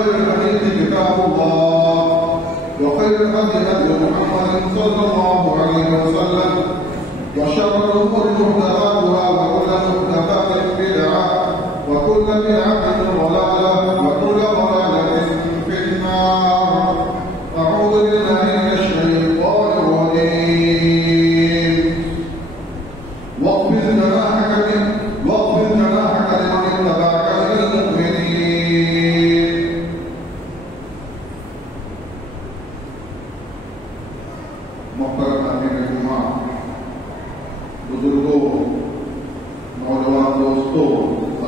خير الحديث كتاب الله وخير الهدي هدي محمد صلى الله عليه وسلم وشر الأمور محدثاتها وكل محدثات بدعة وكل بدعة ضلالة وكل ضلالة في النار. أعوذ بالله من الشيطان الرجيم. واخفض جناحك لمن اتبعك من المؤمنين. محترم امیر جمعہ، بزرگوں، نوجوان دوستوں،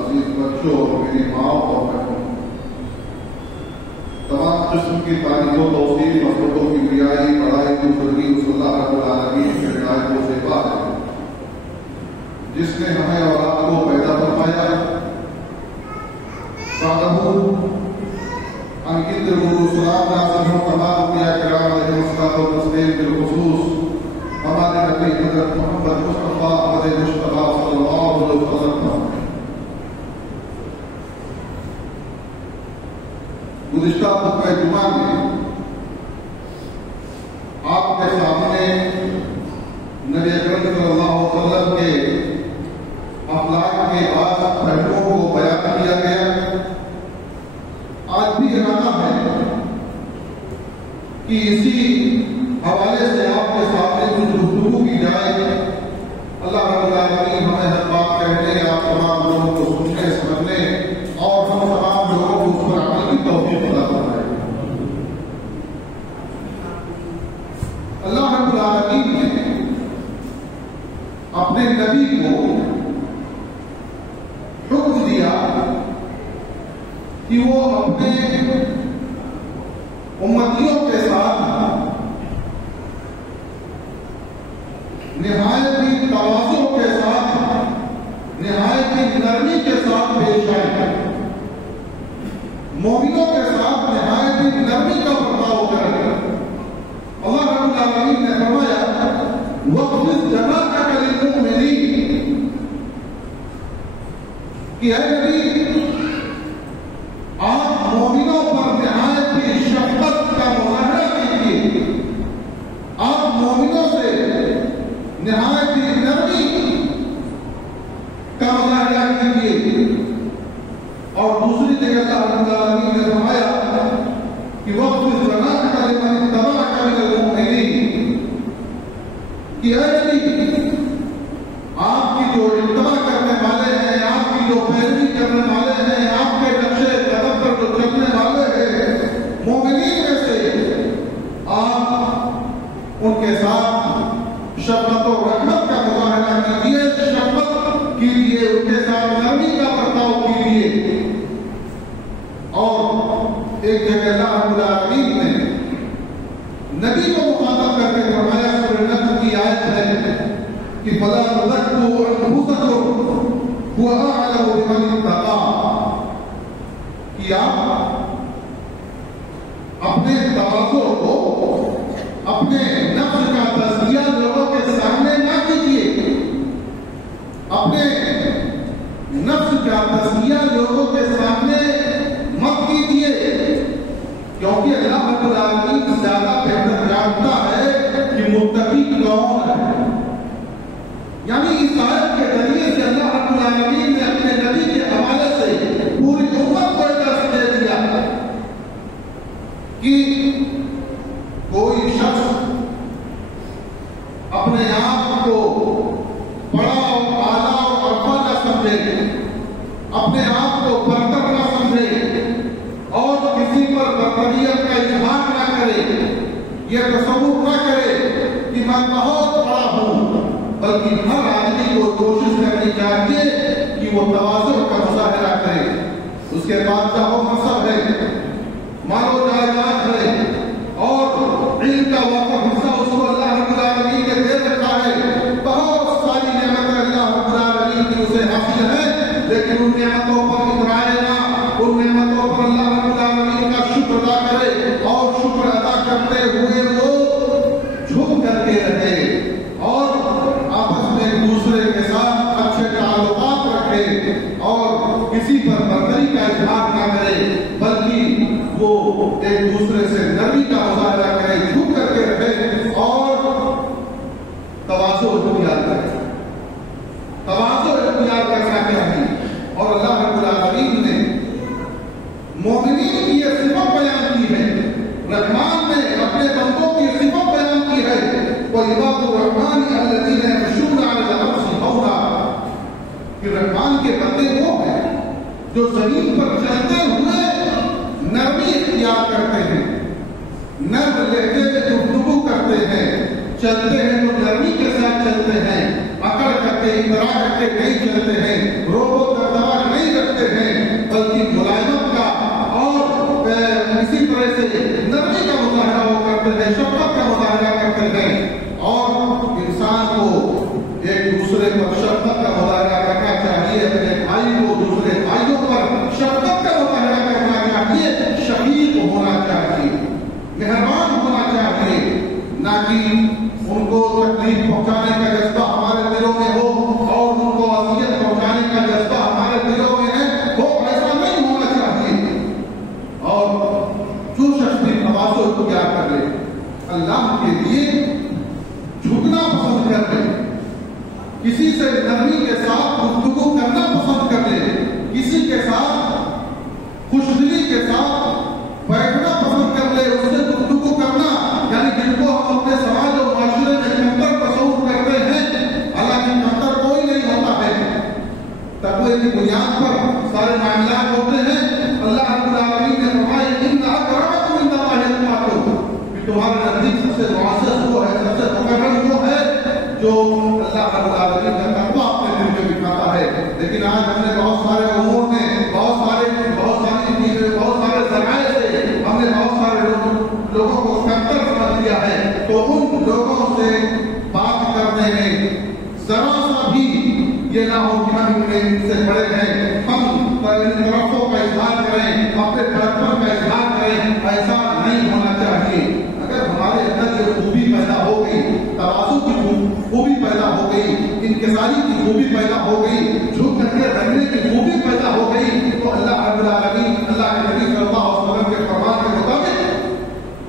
عزیز بچوں، میری ماں اور بہنوں، تمام قسم کی تعریف و توصیف مخلوقوں کی ریائی بڑائی بزرگی اس اللہ رب العالمین کے عنایت و زیبا ہے جس نے ہمیں اور آپ کو پیدا فرمایا. ان کی درود سلام نازل ہو تمام انبیاء کرام علیہ الصلوۃ والتسلیم، بالخصوص ہمارے نبی حضرت محمد مصطفیٰ احمد مصطفیٰ صلی اللہ علیہ وسلم. گزشتہ خطبہ جمعہ میں آپ کے سامنے نبی اکرم صلی اللہ علیہ وسلم کے اخلاق کے بعض پہلوؤں کو بیان کیا گیا. آج بھی ارادہ ہے کہ اسی حوالے سے آپ کے سامنے کچھ گفتگو کی جائے. اللہ رب العالمین ہمیں ہر بات کہنے، آپ تمام لوگوں کو سننے سمجھنے اور ہم تمام لوگوں کو اس پر عمل کی توفیق عطا فرمائے. اللہ رب العالمین نے اپنے نبی کو حکم دیا کہ وہ اپنے امتیوں کے ساتھ نہایت ہی تواضع کے ساتھ، نہایت ہی نرمی کے ساتھ پیش آئے، مومنوں کے ساتھ نہایت ہی نرمی کا برتاؤ کرے. اللہ رب العالمین نے فرمایا وَاخْفِضْ جَنَاحَكَ لِلْمُؤْمِنِينَ کہ اے نبی آپ مومنوں پر نہایت ہی شفقت کا مظاہرہ کیجیے، آپ مومنوں سے نہایت ہی نرمی کا مظاہرہ کیجیے. اور دوسری جگہ اللہ رب العالمین نے فرمایا کہ وَاخْفِضْ جَنَاحَكَ لِمَنِ اتَّبَعَكَ مِنَ الْمُؤْمِنِينَ کہ اے نبی آپ کی جو اتباع کرنے والے ہیں، آپ کی جو پیروی کرنے والے ہیں، آپ کے نقشے قدم پر جو چلنے والے ہیں مومنین میں سے، آپ ان کے ساتھ شفقت و رحمت کا مظاہرہ کیجیے، شفقت کیجیے، ان کے ساتھ نرمی کا برتاؤ کیجیے. اور ایک جگہ اللہ رب العالمین نے نبی کو مخاطب کر کے فرمایا، سورہ نحل کی آیت ہے کہ فَلَا تُزَكُّوا أَنفُسَكُمْ هُوَ أَعْلَمُ بِمَنِ اتَّقَىٰ کہ آپ اپنے تواضع کو، اپنے نفس کا تزکیہ لوگوں کے سامنے نہ کیجیے، اپنے نفس کا تزکیہ لوگوں کے سامنے مت کیجیے، کیونکہ اللہ رب العالمین زیادہ بہتر جانتا ہے کہ متقی کون ہے. یعنی اس آیت کے ذریعے سے اللہ رب العالمین نے اپنے نبی کے حوالے سے پوری امت کو درس دے دیا کہ کوئی شخص اپنے آپ کو بڑا اور اعلیٰ اور ارفع نہ سمجھے، اپنے آپ کو برتر نہ سمجھے اور کسی پر برتریت کا اظہار نہ کرے، یہ تصور نہ کرے کہ میں بہت بڑا ہوں، بلکہ ہر آدمی کو کوشش کرنی چاہیے کہ وہ تواضع کا مظاہرہ کرے. اس کے بعد چاہو منصب ہے، مال و جائیداد ہے اور علم کا واقع حصہ اس کو اللہ رب العالمین نے دے رکھا ہے. بہت ساری نعمتیں اللہ رب العالمین کی اسے حاصل ہے، لیکن ان نعمتوں پر اترائے نہ، ان نعمتوں پر اللہ رب العالمین کا شکر ادا کرے اور شکر ادا کرتے ہوئے وہ جھک کر کے رہے اور آپس میں ایک دوسرے کے ساتھ اچھے تعلقات رکھے اور کسی پر برتری کا اظہار نہ کرے، بلکہ وہ ایک دوسرے سے نرمی کا مظاہرہ کرے، جھک کر کے رہے اور تواضع اختیار کرے، تواضع اختیار کرنا چاہیے۔ اور اللہ رب العالمین نے مومنین کی یہ صفت بیان کی ہے، رحمان نے اپنے بندوں کی صفت بیان کی ہے، وَعِبَادُ الرَّحْمَنِ الَّذِينَ يَمْشُونَ عَلَى الْأَرْضِ هَوْنًا، کہ رحمان کے بندے وہ ہیں جو زمین پر چلتے ہوئے نرمی اختیار کرتے ہیں، نرم لہجے میں گفتگو کرتے ہیں، چلتے ہیں تو نرمی کے ساتھ چلتے ہیں، اکڑ کر کے اترا کر کے نہیں چلتے ہیں، روب دبدبا نہیں رکھتے ہیں، بلکہ ملائمت کا اور اسی طرح سے نرمی کا مظاہرہ وہ کرتے ہیں، شفقت کا مظاہرہ کرتے ہیں۔ اور انسان کو ایک دوسرے پر شفقت کا مظاہرہ کرنا چاہیے، اپنے بھائی کو دوسرے بھائیوں پر شفقت کا مظاہرہ کرنا چاہیے، شفیق ہونا چاہیے، مہربان ہونا چاہیے، نہ کہ ان کو تکلیف پہنچانے کا جذبہ ہمارے دلوں میں ہو اور ان کو اذیت پہنچانے کا جذبہ ہمارے دلوں میں ہے، وہ ایسا نہیں ہونا چاہیے۔ اور جو شخص بھی تواضع اختیار کر لے، اللہ کے لیے جھکنا پسند کر لے، کسی سے نرمی کے ساتھ گفتگو کرنا پسند کر لے، کسی کے ساتھ خوشدلی کے ساتھ بیٹھنا پسند کر لے، اس سے گفتگو کرنا، یعنی جن کو ہم اپنے سماج اور معاشرے میں کمتر تصور کرتے ہیں، حالانکہ کمتر کوئی نہیں ہوتا ہے، تقوی کی بنیاد پر سارے معاملات ہوتے ہیں۔ اللہ رب العالمین نے فرمایا ان اکرمکم عند اللہ اتقاکم، کہ تمہارے نزدیک سب سے معزز وہ ہے، سب سے مکرم وہ ہے جو اللہ رب العالمین کا تقویٰ اپنے دل میں بٹھاتا ہے۔ لیکن آج ہم نے بہت سارے امور میں بہت ساری ذرائع سے ہم نے بہت سارے لوگوں کو کمتر سمجھ لیا ہے، تو ان لوگوں سے بات کرنے میں ذرا سا بھی یہ نہ ہو کہ ہم ان سے بڑے ہیں، ہم ان طرفوں کا اظہار کریں، اپنے طرفوں کا اظہار کریں، ایسا نہیں ہونا چاہیے۔ اگر ہمارے اندر یہ خوبی پیدا ہو گئی، تواضع کی خوبی پیدا ہو گئی، انکساری کی خوبی پیدا ہو گئی، جھک کر کے رہنے کی خوبی پیدا ہو گئی، تو اللہ رب العالمین، اللہ کے نبی صلی اللہ علیہ وسلم کے فرمان کے مطابق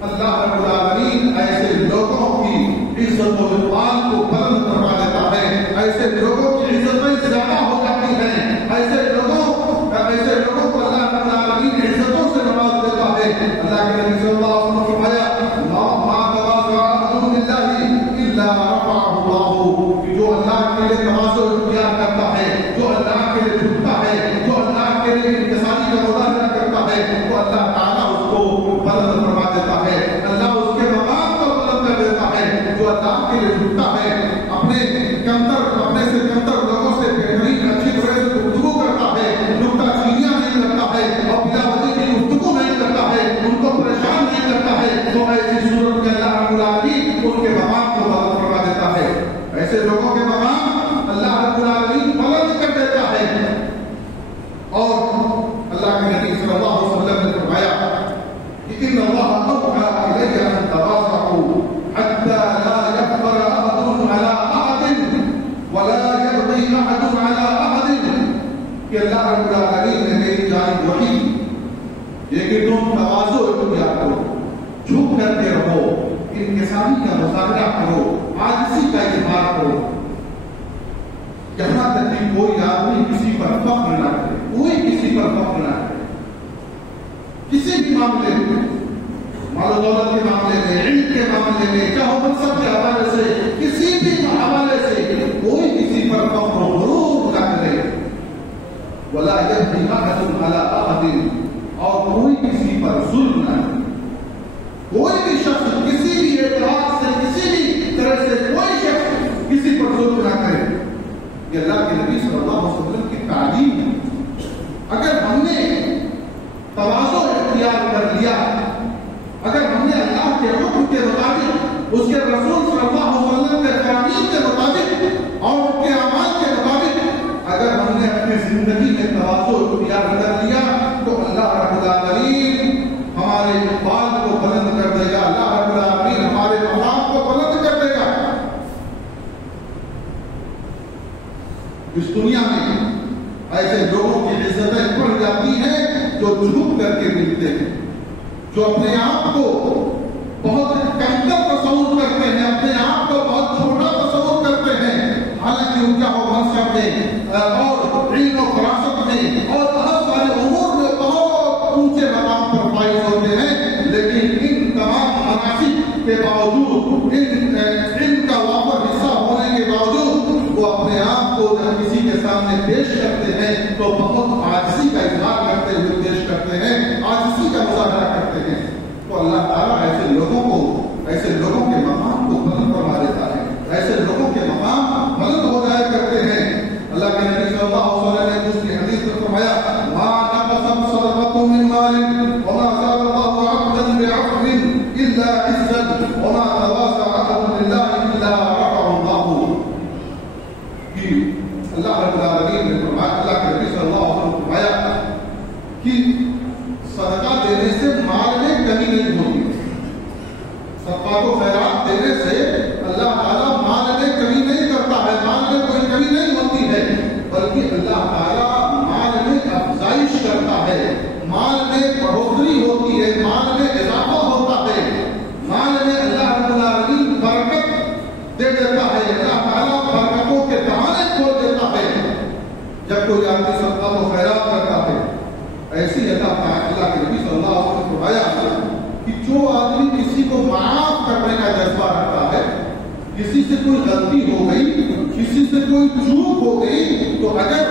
اللہ رب العالمین ایسے لوگوں کی عزت و اقبال کو بلند کروا دیتا ہے، ایسے لوگوں کی عزتیں زیادہ ہو جاتی ہیں، ایسے لوگوں کو اللہ رب العالمین عزتوں سے نواز دیتا ہے۔ اللہ کے نبی صلی اللہ علیہ وسلم نے فرمایا ما تواضع احد للہ الا رفعہ اللہ، کہ جو اللہ کے لیے تواضع اختیار کرتا ہے، جو اللہ کے لیے جھکتا ہے، جو اللہ کے لیے انکساری کا مظاہرہ کرتا ہے، تو اللہ تعالیٰ اس کو بلند فرما دیتا ہے، اللہ اس کے مقام کو بلند کر دیتا ہے۔ جو اللہ کے لیے جھکتا ہے، اپنے سے کمتر لوگوں سے بہترین اچھی طرح سے گفتگو کرتا ہے، نکتہ چینیاں نہیں کرتا ہے اور بلا وجہ کی گفتگو نہیں کرتا ہے، ان کو پریشان نہیں کرتا ہے، تو ایسی صورت میں اللہ رب العالمین ان کے مقام کو بلند فرما دیتا ہے، ایسے لوگوں کے مقام اللہ رب العالمین بلند کر دیتا ہے۔ اور اللہ کے نبی صلی اللہ علیہ وسلم نے فرمایا کہ ان اللہ اوحى الی ان تواضعوا حتى لا يكبر احد على احد ولا يبغي احد على احد، کہ اللہ رب العالمین نے میری جانب وحی یہ کہ تم تواضع اختیار کرو، جھک کر کے رہو، انکساری کا مظاہرہ کرو، عاجزی کا اظہار کرو، یہاں تک کہ کوئی آدمی کسی پر فخر نہ کرے، کوئی کسی پر فخر نہ کرے، کسی بھی معاملے میں، مال و دولت کے معاملے میں، علم کے معاملے میں، چاہے منصب کے حوالے سے، کسی بھی حوالے سے کوئی کسی پر فخر و غرور نہ کرے، ولا يبغي احد على احد، اور کوئی کسی پر ظلم نہ کرے، کوئی بھی شخص کسی بھی اعتراض سے، کسی بھی طرح سے کوئی شخص کسی پر ظلم نہ کرے۔ یہ اللہ کے نبی صلی اللہ علیہ وسلم کی تعلیم ہے۔ اگر ہم نے تواضع اختیار کر لیا، اگر ہم نے اللہ کے حکم کے مطابق، اس کے رسول صلی اللہ علیہ وسلم کے تعلیم کے مطابق اور ان کے اعمال کے مطابق اگر ہم نے اپنی زندگی میں تواضع اختیار کر لیا، تو اللہ رب العالمین ہمارے اقبال کو بلند کر دے گا، اللہ رب العالمین ہمارے مقام کو بلند کر دے گا۔ اس دنیا میں ایسے لوگوں کی عزتیں بڑھ جاتی ہیں جو جھک کر کے ملتے ہیں، جو اپنے آپ کو بہت کمتر تصور کرتے ہیں، اپنے آپ کو بہت چھوٹا تصور کرتے ہیں، حالانکہ ان کا منصب میں اور علم و فراست میں اور بہت سارے امور میں بہت اونچے مقام پر فائز ہوتے ہیں، لیکن ان تمام مناسب کے باوجود، ان علم کا وافر حصہ ہونے کے باوجود وہ اپنے آپ کو جب کسی کے سامنے پیش کرتے ہیں تو بہت عاجزی کا اظہار کرتے ہوئے پیش کرتے ہیں، عاجزی کا مظاہرہ کرتے ہیں۔ تو اللہ تعالیٰ ایسے لوگوں کے مقام کو بلند فرما دیتا ہے، ایسے لوگوں کے مقام بلند ہو جایا کرتے ہیں۔ اللہ کے نبی صلی اللہ علیہ وسلم نے دوسری حدیث میں فرمایا، ما نقصت صدقة من مال وما زاد الله عبدا بعفو الا عزا وما تواضع احد لله الا رفعه الله۔ کہ اللہ رب العالمین نے فرمایا، اللہ کے نبی صلی اللہ علیہ وسلم نے فرمایا کہ صدقہ دینے سے مال میں کمی نہیں ہوتی، صدقہ و خیرات دینے سے اللہ تعالیٰ مال میں کمی نہیں کرتا ہے، مال میں کوئی کمی نہیں ہوتی ہے، بلکہ اللہ تعالیٰ مال میں افزائش کرتا ہے، مال میں بڑھوتری ہوتی ہے، مال میں اضافہ ہوتا ہے، مال میں اللہ رب العالمین برکت دے دیتا ہے، اللہ تعالیٰ برکتوں کے دہانے کھول دیتا ہے جب کوئی آدمی صدقہ و خیرات کرتا ہے۔ ایسی اللہ کے نبی صلی اللہ علیہ وسلم نے فرمایا کہ جو آدمی کسی کو معاف کرنے کا جذبہ رکھتا ہے، کسی سے کوئی غلطی ہو گئی، کسی سے کوئی چوک ہو گئی، تو اگر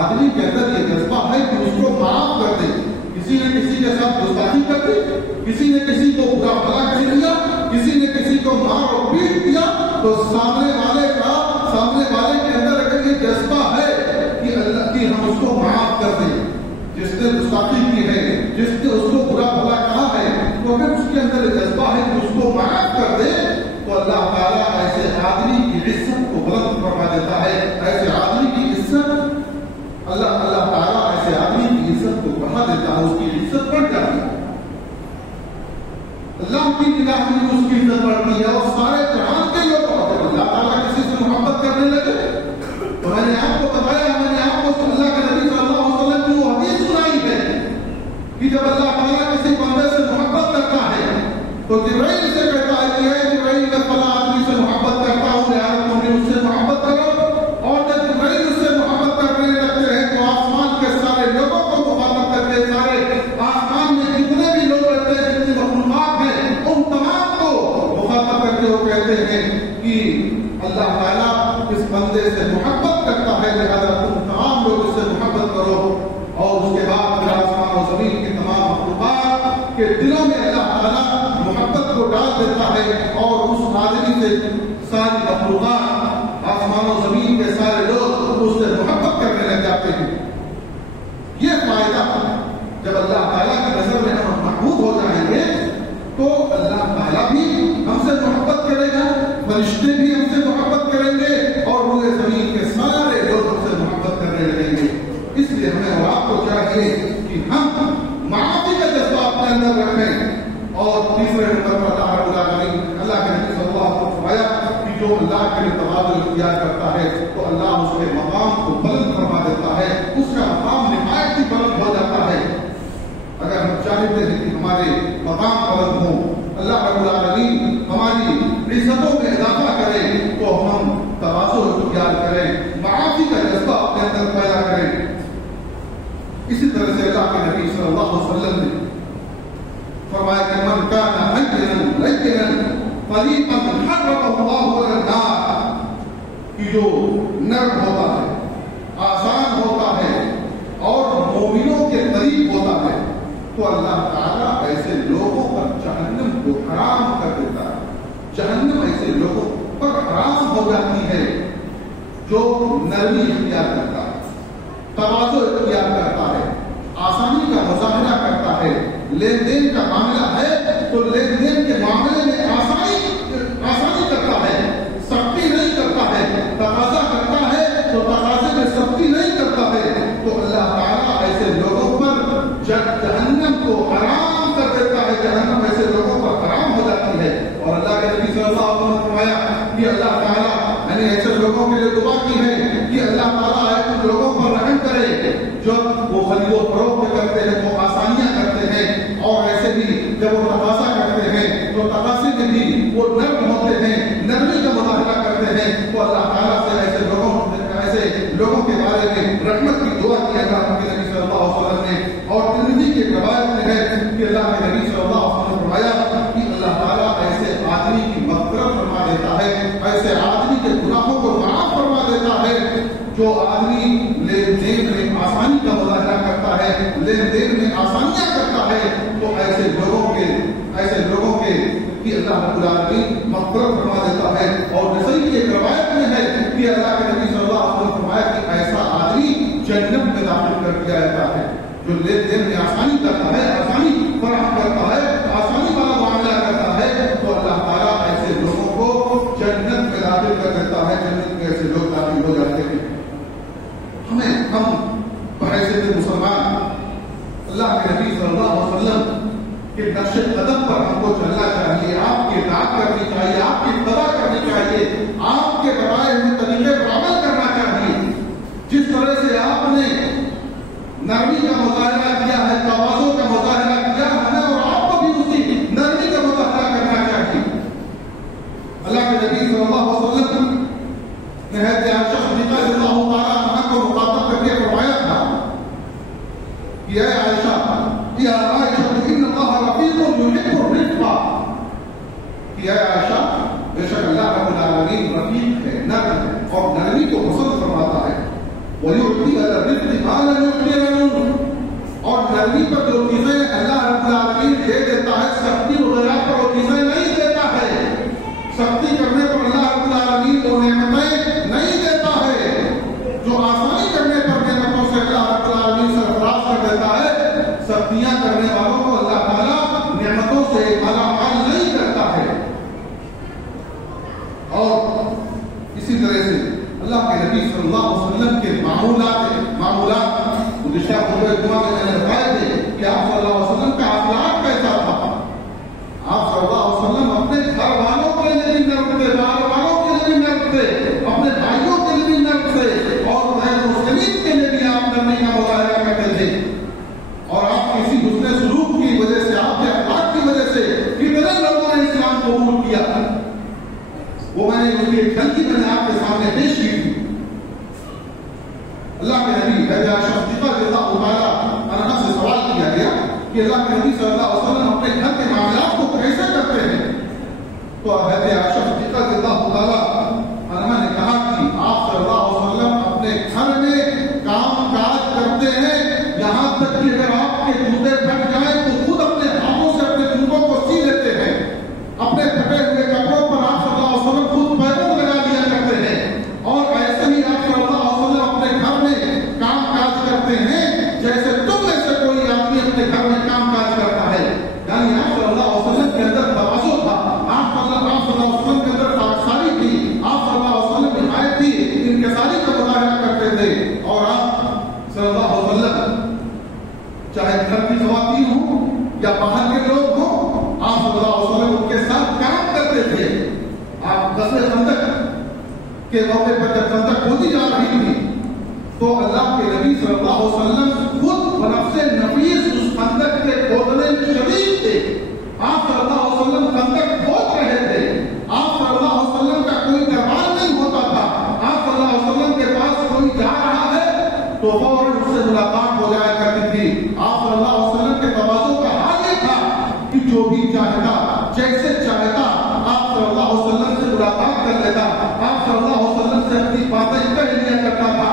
آدمی کے اندر یہ جذبہ ہے کہ اس کو معاف کر دے، کسی نے کسی کے ساتھ گستاخی کر دی، کسی نے کسی کو برا بھلا کر دیا، کسی نے کسی کو مار اور پیٹ دیا، تو سامنے والے کے اندر اگر یہ جذبہ ہے کہ اللہ کی ہم اس کو معاف کر دیں، جس نے گستاخی کی ہے، جس نے اس کو برا بھلا کہا ہے، تو اگر اس کے اندر جذبہ ہے کہ اس کو معاف کر دے تو اللہ تعالیٰ ایسے آدمی کی عزت کو بلند فرما دیتا ہے، ایسے آدمی کی عزت اللہ تعالیٰ ایسے آدمی کی عزت کو بڑھا دیتا ہے، اس کی عزت بڑھ جاتی ہے، اللہ کی نگاہ میں اس کی عزت بڑھتی ہے اور سارے جہان کے لوگ اللہ تعالیٰ کسی سے محبت کرنے لگے۔ تو میں نے آپ کو بتایا، میں نے آپ کو اللہ کے نبی صلی اللہ علیہ وسلم کی وہ حدیث سنائی ہے کہ جب اللہ تعالیٰ کسی بندے سے محبت کرتا ہے تو جبرائیل سے کہتا ہے کہ اے جبرائیل، میں فلاں آدمی سے محبت کرتا ہوں، لہٰذا تم نے اس سے محبت کرو، اور جب جبرائیل اس سے محبت کرنے لگتے ہیں تو آسمان کے سارے لوگوں کو مخاطب کر کے، سارے آسمان میں جتنے بھی لوگ رہتے ہیں، جتنی مخلوقات ہیں، ان تمام کو مخاطب کر کے وہ کہتے ہیں کہ اللہ تعالیٰ اس بندے سے محبت کرتا ہے، لہٰذا تم تمام لوگ اس سے محبت کرو۔ اور اس کے بعد پھر آسمان و زمین کی تمام مخلوقات کے دلوں میں اللہ تعالیٰ محبت کو ڈال دیتا ہے، اور اس آدمی سے ساری مخلوقات، آسمان و زمین کے سارے لوگ اس سے محبت کرنے لگ جاتے ہیں۔ یہ فائدہ جب اللہ تعالیٰ کی نظر میں ہم محبوب ہو جائیں گے تو اللہ تعالیٰ بھی ہم سے محبت کرے گا، فرشتے بھی ہم سے محبت کریں گے، اور روئے زمین کے سارے لوگ ہم سے محبت کرنے لگیں گے۔ اس لیے ہمیں اور آپ کو چاہیے کہ ہم معافی کا جذبہ اپنے اندر رکھیں۔ اور تیسرے نمبر پر اللہ رب العالمین، اللہ کے نبی صلی اللہ علیہ وسلم نے فرمایا کہ جو اللہ کے لیے تواضع اختیار کرتا ہے تو اللہ اس کے مقام کو بلند فرما دیتا ہے، اس کا مقام نہایت ہی بلند ہو جاتا ہے۔ اگر ہم چاہتے ہیں کہ ہمارے مقام بلند ہوں، اللہ رب العالمین ہماری عزتوں میں اضافہ کرے، تو ہم تواضع اختیار کریں، معافی کا جذبہ اپنے اندر پیدا کریں۔ اسی طرح سے اللہ کے نبی صلی اللہ علیہ وسلم نے فرمایا کہ من کان حینا لینا طریقا حرمه اللہ علی النار، کہ جو نرم ہوتا ہے، آسان ہوتا ہے اور مومنوں کے قریب ہوتا ہے، تو اللہ تعالیٰ ایسے لوگوں پر جہنم کو حرام کر دیتا ہے، جہنم ایسے لوگوں پر حرام ہو جاتی ہے جو نرمی اختیار کرتا ہے، تواضع اختیار کرتا ہے، آسانی کا مظاہرہ کرتا ہے، لین دین کا معاملہ ہے تو لین دین کے معاملے میں آسانی کرتا ہے، سختی نہیں کرتا ہے، تقاضا کرتا ہے تو تقاضے میں سختی نہیں کرتا ہے، تو اللہ تعالیٰ ایسے لوگوں پر جہنم کو حرام کر دیتا ہے، جہنم ایسے لوگوں پر حرام ہو جاتی ہے۔ اور اللہ کے نبی صلی اللہ علیہ وسلم نے فرمایا کہ اللہ تعالیٰ نے ایسے لوگوں کے لیے دعا کی ہے کہ اللہ تعالیٰ ایسے لوگوں پر رحم کرے جو وہ خرید و فروخت کرتے ہیں، وہ آسانیاں کرتے ہیں، اور ایسے تقاضا کرتے ہیں تو تقاضے میں بھی وہ نرم ہوتے ہیں، نرمی کا مظاہرہ کرتے ہیں، تو اللہ تعالیٰ سے ایسے لوگوں کے بارے میں رحمت کی دعا کی اللہ کے نبی صلی اللہ علیہ وسلم نے. اور ترمذی کے روایت میں ہے کہ اللہ کے نبی صلی اللہ علیہ وسلم نے فرمایا کہ اللہ تعالیٰ ایسے آدمی کی مغفرت فرما دیتا ہے، ایسے آدمی کے گناہوں کو معاف فرما دیتا ہے جو آدمی لین دین میں آسانی کا مظاہرہ کرتا ہے، لین دین میں آسانیاں کرتا ہے، تو ایسے لوگوں کے کہ اللہ رب العالمین مغفرت فرما دیتا ہے. اور نسائی کی ایک روایت میں ہے کہ اللہ کے نبی صلی اللہ علیہ وسلم نے فرمایا کہ ایسا آدمی جنت میں داخل کر دیا جاتا ہے جو لین دین میں آسانی کرتا ہے، آسانی فراہم کرتا ہے، آسانی والا معاملہ کرتا ہے، تو اللہ تعالیٰ ایسے لوگوں کو جنت میں داخل کر دیتا ہے. جنت میں ایسے لوگ داخل ہو جاتے ہیں. ہم بحیثیت مسلمان اللہ کے نبی صلی اللہ علیہ وسلم کہ نقش قدم پر ہم کو چلنا چاہیے، آپ کی اطاعت کرنی چاہیے، آپ کی اتباع کرنی چاہیے، آپ کے بتائے ہوئے طریقے پر عمل کرنا چاہیے. جس طرح سے آپ نے نرمی کا مظاہرہ کیا ہے، تواضع کا مظاہرہ کیا ہے، اور آپ کو بھی اسی نرمی کا مظاہرہ کرنا چاہیے. اللہ کے نبی صلی اللہ علیہ وسلم نے حضرت عائشہ صدیقہ رضی اللہ تعالیٰ عنہا کو مخاطب کر کے فرمایا تھا کہ اے عائشہ، یا عائشہ ان اللہ رفیق یحب الرفق، کہ اے عائشہ بے شک اللہ رب العالمین رفیق ہے، نرم ہے، اور نرمی کو پسند فرماتا ہے. وَيُعْطِي عَلَى الرِّفْقِ مَا لَمْ يُعْطِ لَهُ، اور نرمی پر جو چیزیں اللہ رب العالمین دے دیتا ہے، سختی وغیرہ پر وہ چیزیں نہیں دیتا ہے. سختی کرنے پر اللہ رب العالمین کو نعمتیں نہیں دیتا ہے. جو آسانی کرنے پر نعمتوں سے اللہ رب العالمین سرفراز کر دیتا ہے، سختیاں کرنے والوں کو اللہ تعالیٰ نعمتوں سے مالا مال نہیں کرتا ہے. اور اسی طرح سے اللہ کے نبی صلی اللہ علیہ وسلم کے معمولات گزشتہ خطبہ جمعہ میں میں نے بتائے تھے کہ آپ صلی اللہ علیہ وسلم کا اخلاق کیسا تھا. آپ صلی اللہ علیہ وسلم اپنے گھر والوں کے لیے بھی نرم تھے، بار والوں کے لیے بھی نرم تھے، اپنے بھائیوں کے لیے بھی نرم تھے، اور غیر مسلمین کے لیے بھی آپ نرمی کا مظاہرہ کرتے تھے. اور آپ کسی حسن سلوک کی وجہ سے، آپ کے اخلاق کی وجہ سے کتنے لوگوں نے اسلام قبول کیا. وہ میں نے اس کی ایک جھلکی میں نے آپ کے سامنے پیش کی تھی. اللہ کے نبی حضرت عائشہ صدیقہ رضی اللہ تعالیٰ عنہا سے سوال کیا گیا کہ اللہ کے نبی صلی اللہ علیہ وسلم اپنے گھر کے معاملات کو کیسے کرتے ہیں. تو حضرت عائشہ صدیقہ رضی اللہ تعالیٰ عنہا نے کہا کہ آپ صلی اللہ علیہ وسلم اپنے گھر میں کام کاج کرتے ہیں، یہاں تک کہ اگر آپ کے جوتے پھٹ جائیں تو خود اپنے ہاتھوں سے اپنے جوتوں کو سی لیتے ہیں. اپنے پھٹے ہوئے کپڑوں پر آپ صلی اللہ علیہ وسلم خود پیروں لگا دیا کرتے ہیں. اور ایسے ہی آپ صلی اللہ علیہ وسلم اپنے گھر میں کام کاج کرتے ہیں جیسے تم میں سے کوئی آدمی اپنے گھر میں کام کاج کرتا ہے. یعنی آپ صلی اللہ علیہ وسلم کے اندر تواضع تھا، آپ صلی اللہ علیہ وسلم کے اندر خاکساری تھی، آپ صلی اللہ علیہ وسلم نہایت تھی انکساری کا مظاہرہ کرتے تھے. اور آپ صلی اللہ علیہ وسلم چاہے گھر کی خواتین ہوں یا باہر کے لوگ ہوں، آپ صلی اللہ علیہ وسلم ان کے ساتھ کام کرتے تھے. آپ غزوہ خندق کے موقع پر جب خندق کھودی جا رہی تھی تو اللہ کے نبی صلی اللہ علیہ وسلم خود بنفس نفیس اس خندق کے کھودنے میں شریک تھے. آپ صلی اللہ علیہ وسلم خندق کھود رہے تھے. آپ صلی اللہ علیہ وسلم کا کوئی دربار نہیں ہوتا تھا. آپ صلی اللہ علیہ وسلم کے پاس کوئی جا رہا ہے تو فوراً اس سے ملاقات ہو جایا کرتی تھی. آپ صلی اللہ علیہ وسلم کے تواضع کا حال یہ تھا کہ جو بھی چاہتا، جیسے چاہتا، آپ صلی اللہ علیہ وسلم سے ملاقات کر لیتا، آپ صلی اللہ علیہ وسلم سے اپنی باتیں کہہ لیا کرتا تھا.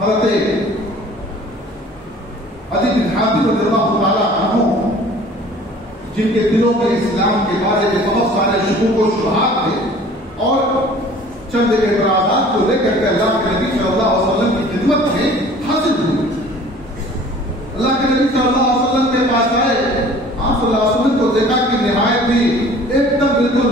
حضرت عدی بن حاتم رضی اللہ تعالیٰ عنہ، جن کے دلوں میں اسلام کے بارے میں بہت سارے شکوک و شبہات تھے اور چند اعتراضات کو لے کر کے اللہ کے نبی صلی اللہ علیہ وسلم کی خدمت میں حاضر ہوئے. اللہ کے نبی صلی اللہ علیہ وسلم کے پاس آئے. آپ صلی اللہ علیہ وسلم کو دیکھا کہ نہایت ہی ایک دم بالکل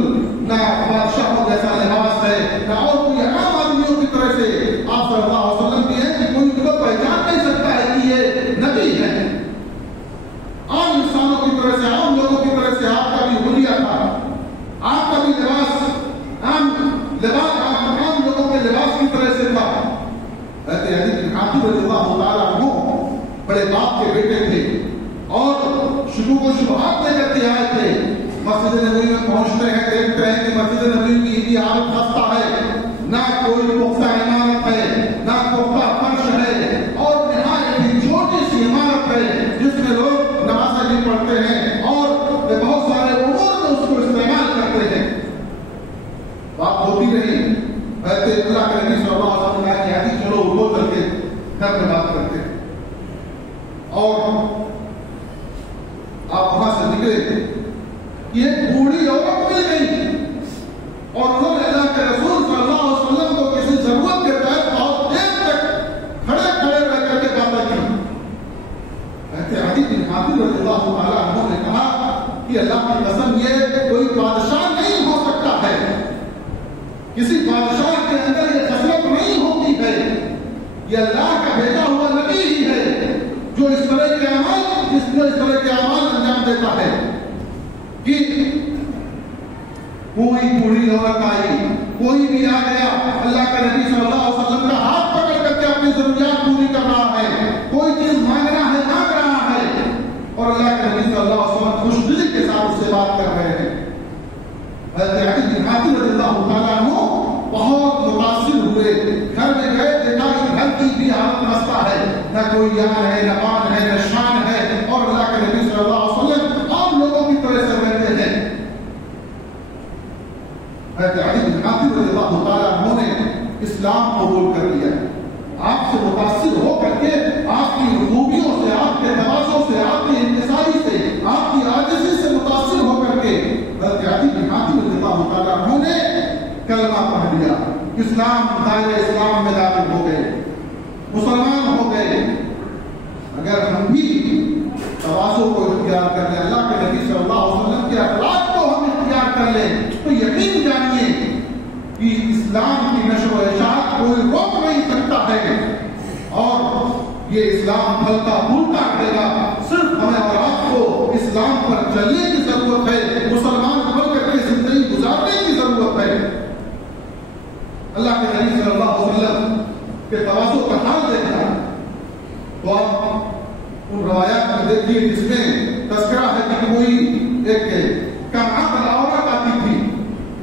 نہ بادشاہوں جیسا لباس ہے، نہ اور کوئی عام آدمیوں کی طرح سے آپ صلی اللہ علیہ وسلم کی ہے کہ کوئی ان کو پہچان نہیں سکتا ہے کہ یہ نبی ہے. عام انسانوں کی طرح سے، عام لوگوں کی طرح سے آپ کا بھی حلیہ تھا، آپ کا بھی لباس عام لوگوں کے لباس کی طرح سے تھا. حضرت علی بن حاتم رضی اللہ تعالیٰ عنہ بڑے باپ کے بیٹے تھے اور شکوک و شبہات لے کر کے آئے تھے. مسجد نبوی میں پہنچتے ہیں دیکھتے ہیں کہ مسجد نبوی کی حالت خستہ ہے, نہ کوئی پختہ عمارت ہے, نہ پختہ فرش ہے, اور نہایت ہی چھوٹی سی عمارت ہے جس میں لوگ نمازیں بھی پڑھتے ہیں اور بہت سارے امور میں اس کو استعمال کرتے ہیں. بات ہوتی رہی, ایسے اللہ کے نبی صلی اللہ علیہ وسلم نے کہا کہ چلو اٹھو کر کے گھر میں بات کرتے ہیں. اور آپ وہاں سے نکلے, یہ بوڑھی عورت مل گئی اور انہوں نے اللہ کے رسول صلی اللہ علیہ وسلم کو کسی ضرورت کے تحت بہت دیر تک کھڑے کھڑے رہ کر کے باتیں کی. کہتے عدی بن حاتم رضی اللہ تعالیٰ عنہ نے کہا کہ اللہ کی قسم یہ کوئی بادشاہ نہیں ہو سکتا ہے, کسی بادشاہ کے اندر یہ خصلت نہیں ہوتی ہے, یہ اللہ کا بھیجا ہوا نبی ہی ہے جو اس طرح کے اعمال انجام دیتا ہے. کہ کوئی بوڑھی عورت آئی, کوئی بھی آ گیا, اللہ کے نبی صلی اللہ علیہ وسلم کا ہاتھ پکڑ کر کے اپنی ضروریات پوری کر رہا ہے, کوئی چیز مانگ رہا ہے, اور اللہ کے نبی صلی اللہ علیہ وسلم خوش دلی کے ساتھ اس سے بات کر رہے ہیں. حضرت عدی بن حاتم رضی اللہ تعالیٰ عنہ بہت متاثر ہوئے, گھر میں گئے, دیکھا کہ گھر کی بھی حالت خستہ ہے, نہ کوئی یار ہے, نہ پان ہے, نہ شان ہے, اور اللہ کے نبی صلی اللہ علیہ وسلم عام لوگوں کی طرح سے رہتے ہیں. حضرت عدی بن حاتم رضی اللہ تعالیٰ عنہ نے اسلام قبول کر لیا. آپ سے متاثر ہو کر کے, آپ کی خوبیوں سے, آپ کے تواضع سے, آپ کی انکساری سے, آپ کی عاجزی سے متاثر ہو کر کے حضرت عدی بن حاتم رضی اللہ تعالیٰ عنہ نے کلمہ پڑھ لیا, دائرہ اسلام میں داخل ہو گئے, مسلمان ہو گئے. اگر ہم بھی تواضع کو اختیار کر لیں, اللہ کے نبی صلی اللہ علیہ وسلم کے اخلاق کو ہم اختیار کر لیں, تو یقین جانیے کہ اسلام کی نشر و اشاعت کوئی روک نہیں سکتا ہے, اور یہ اسلام پھلتا پھولتا رہے گا. صرف ہمیں اور آپ کو اسلام پر چلنے کی ضرورت ہے, مسلمان بن کر کے زندگی گزارنے کی ضرورت ہے. اللہ کے نبی صلی اللہ علیہ وسلم کے تواضع کا حال دیکھا تو آپ ان روایات میں دیکھیے جس میں تذکرہ ہے کہ کوئی ایک کمعت عورت آتی تھی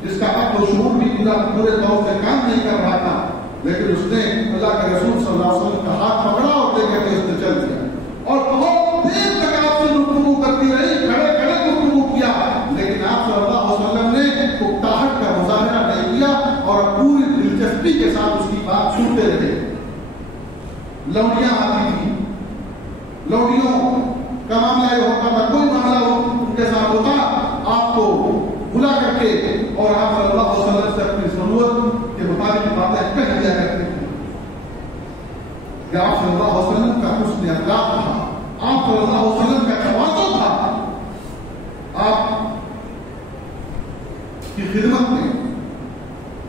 جس کا عقل و شعور بھی پورے طور سے کام نہیں کر رہا تھا, لیکن اس نے اللہ کے رسول صلی اللہ علیہ وسلم کا ہاتھ پکڑا اور لے کر کے اس نے چل دیا, اور بہت دیر تک آپ سے گفتگو کرتی رہی, کھڑے کھڑے گفتگو کیا, لیکن آپ صلی اللہ علیہ وسلم نے اکتاہٹ کا مظاہرہ نہیں کیا اور پوری دلچسپی کے ساتھ اس کی بات سنتے رہے. لوڈیاں آتی تھیں, لوڈیوں کا معاملہ یہ ہوتا تھا, کوئی معاملہ ان کے ساتھ ہوتا آپ کو بلا کر کے اور آپ صلی اللہ علیہ وسلم سے اپنی ضرورت کے مطابق باتیں کہہ دیا کرتے تھے. کہ آپ صلی اللہ علیہ وسلم کا حسن اخلاق تھا, آپ صلی اللہ علیہ وسلم کا تواضع تھا. آپ کی خدمت میں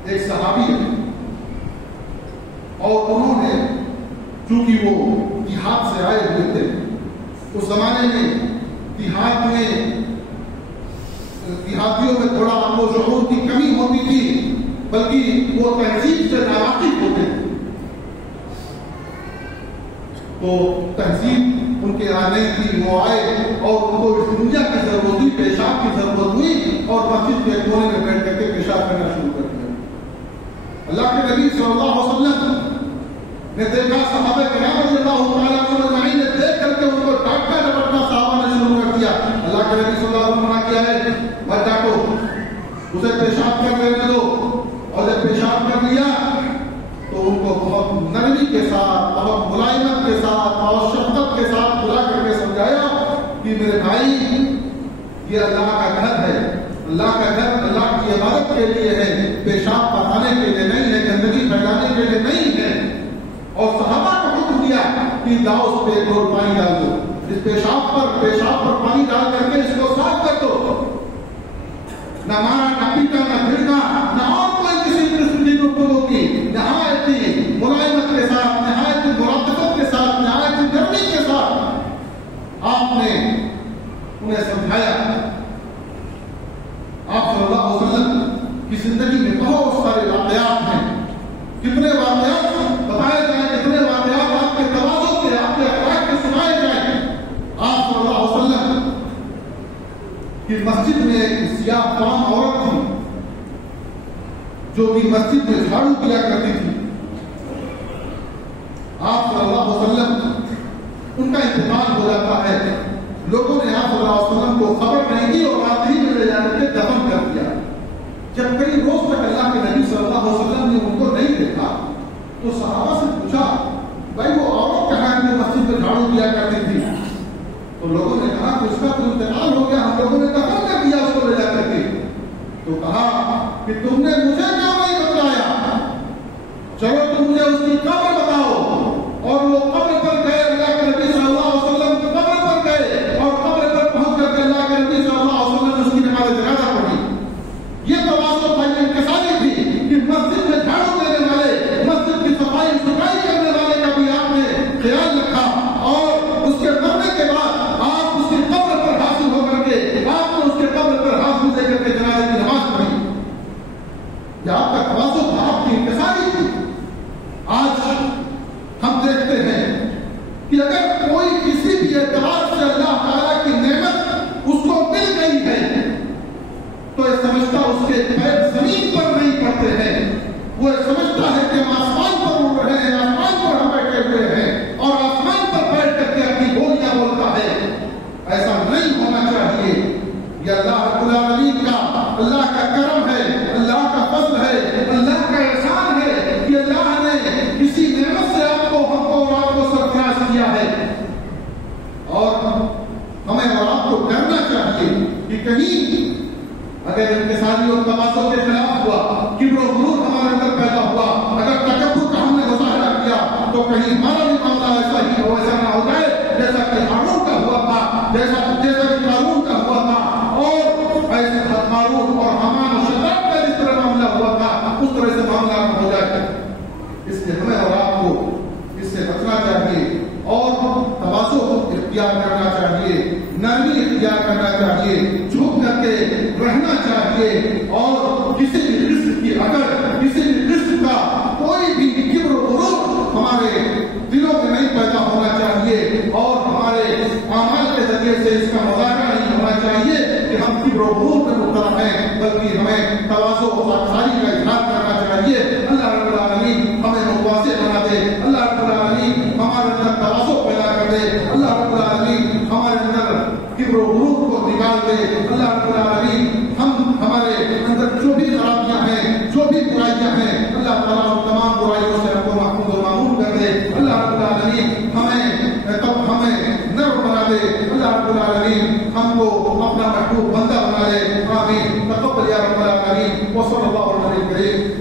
ایک صحابی ہے, اور انہوں نے چونکہ وہ دیہات سے آئے ہوئے تھے, اس زمانے میں دیہاتیوں میں تھوڑا عقل و شعور کی کمی ہوتی تھی, بلکہ وہ تہذیب سے ناواقف ہوتے تھے. تو تہذیب ان کے یہاں نہیں تھی, وہ آئے اور ان کو اس دنیا کی ضرورت ہوئی, پیشاب کی ضرورت ہوئی, اور مسجد کے کونے میں بیٹھ کر کے پیشاب کرنا شروع کر دیا. اللہ کے نبی صلی اللہ علیہ وسلم نے دیکھا, صحابہ کرام رضی اللہ تعالیٰ عنہ نے دیکھ کر کے ان کو ڈانٹنا ڈپٹنا صحابہ نے شروع کر دیا. اللہ کے نبی صلی اللہ علیہ وسلم نے کیا ہے, مت ڈانٹو, اسے پیشاب کر لینے دو. اور جب پیشاب کر لیا تو ان کو بہت نرمی کے ساتھ, بہت ملائمت کے ساتھ, بہت شفقت کے ساتھ بلا کر کے سمجھایا کہ میرے بھائی یہ اللہ کا گھر ہے, اللہ کا گھر اللہ کی عبادت کے لیے ہے, پیشاب پکانے کے لیے نہیں ہے, گندگی پھیلانے کے لیے نہیں ہے. اور صحابہ کو حکم دیا کہ لاؤ اس پہ ایک ڈول پانی ڈال دو, اس پیشاب پر پانی ڈال کر کے اس کو صاف کر دو. نہ مارا, نہ پیٹا, نہ پھرنا, نہ اور کوئی کسی قسم کی گفتگو کی, نہایت ہی ملائمت کے ساتھ, نہایت ہی مراقبت کے ساتھ, نہایت ہی نرمی کے ساتھ آپ نے انہیں سمجھایا. آپ صلی اللہ علیہ وسلم کی زندگی میں بہت سارے واقعات ہیں, کتنے واقعات بتائے جائیں, کتنے واقعات آپ کے تواضع کے, آپ کے اخلاق کے سنائے جائیں. آپ صلی اللہ علیہ وسلم کہ مسجد میں ایک سیاہ فام عورت تھی جو کہ مسجد میں جھاڑو دیا کرتی تھی. آپ صلی اللہ علیہ وسلم ان کا انتقال ہو جاتا ہے. لوگوں نے آپ صلی اللہ علیہ وسلم کو خبر نہیں دی اور رات ہی میں لے جا کر کے دفن کر دیا. جب کئی روز تک اللہ کے نبی صلی اللہ علیہ وسلم نے ان کو نہیں دیکھا تو صحابہ سے پوچھا بھائی وہ عورت کہاں ہے جو مسجد میں جھاڑو دیا کرتی تھی؟ تو لوگوں نے کہا کہ اس کا تو انتقال ہو گیا, ہم لوگوں نے دفن کر دیا اس کو لے جا کر کے. تو کہا کہ تم نے مجھے کیوں نہیں بتلایا؟ چلو تم مجھے اس کی قبر بتاؤ. اور وہ قبر پر گئے, اللہ کے نبی صلی اللہ علیہ وسلم کی قبر پر گئے اور قبر پر پہنچ کر کے اللہ کے نبی صلی اللہ علیہ وسلم نے اس کی نماز جنازہ پڑھی. یہ تواضع تھا, یہ انکساری تھی کہ مسجد میں جھاڑو دینے والے, مسجد کی صفائی ستھرائی کرنے والے کا بھی آپ نے خیال رکھا اور اس کے مرنے کے بعد آپ اس کی قبر پر حاضر ہو کر کے آپ نے اس کے قبر پر حاضر دے کر کے جنازے کی نماز پڑھی. یہ آپ کا تواضع تھا, آپ کی انکساری تھی. آج ہم دیکھتے ہیں کہ اگر کوئی کسی بھی اعتبار سے اللہ تعالیٰ کی نعمت اس کو مل گئی ہے تو یہ سمجھتا اس کے پیر زمین پر نہیں پڑتے ہیں. وہ سمجھتا ہے کہ ہم آسمان پر اڑ رہے ہیں, آسمان پر ہم بیٹھے ہوئے ہیں اور آسمان پر بیٹھ کر کے اپنی بولیاں بولتا ہے. ایسا نہیں ہونا چاہیے. یہ اللہ رب العالمین کا, اللہ کا کرم ہے, اللہ کا فضل ہے, اللہ کا احسان ہے کہ اللہ نے کسی نعمت سے آپ کو, ہم کو اور آپ کو سرفراز کیا ہے. اور ہمیں اور آپ کو کرنا چاہیے کہ کہیں اگر انکساری اور تواضع کے خلاف ہوا, کبر و غرور ہمارے اندر پیدا ہوا, اگر تکبر کا ہم نے مظاہرہ کیا تو کہیں ہمارا بھی معاملہ ایسا ہی ہو, ایسا نہ ہو جائے جیسا کہ ہارون کا ہوا تھا, جیسا کہ قارون کا ہوا تھا, اور ایسے ہارون اور حمان اور شداد کا جس طرح معاملہ ہوا تھا اس طرح سے معاملہ نہ ہو جائے. اس لیے ہمیں اور آپ کو اس سے بچنا چاہیے اور تواضع اختیار کرنا چاہیے, نرمی اختیار کرنا چاہیے, جھک کر کے رہنا چاہیے. اور کسی بھی قسم کی, اگر کسی بھی قسم کا کوئی بھی کبر و غرور ہمارے دلوں میں نہیں پیدا ہونا چاہیے اور ہمارے اعمال کے ذریعے سے اس کا مظاہرہ نہیں ہونا چاہیے کہ ہم کبر و غرور میں مبتلا ہیں, بلکہ ہمیں تواضع و خاکساری کا اظہار کرنا چاہیے. اللہ رب العالمین ہمیں متواضع بنا دے, اللہ رب العالمین ہمارے اندر تواضع پیدا کر دے, اللہ رب العالمین ہمارے اندر کبر و غرور کو نکال دے. اللہ رب العالمین ہمارے اندر جو بھی خرابیاں ہیں, جو بھی برائیاں ہیں, اللہ تعالیٰ ان تمام برائیوں سے ہم کو محفوظ و معمول کر دے. اللہ رب العالمین ہمیں نرم بنا دے. اللہ رب العالمین ہم کو اپنا محبوب بندہ بنا دے. آمین. تقبل یا رب العالمین. وصلی اللہ علیہ وسلم.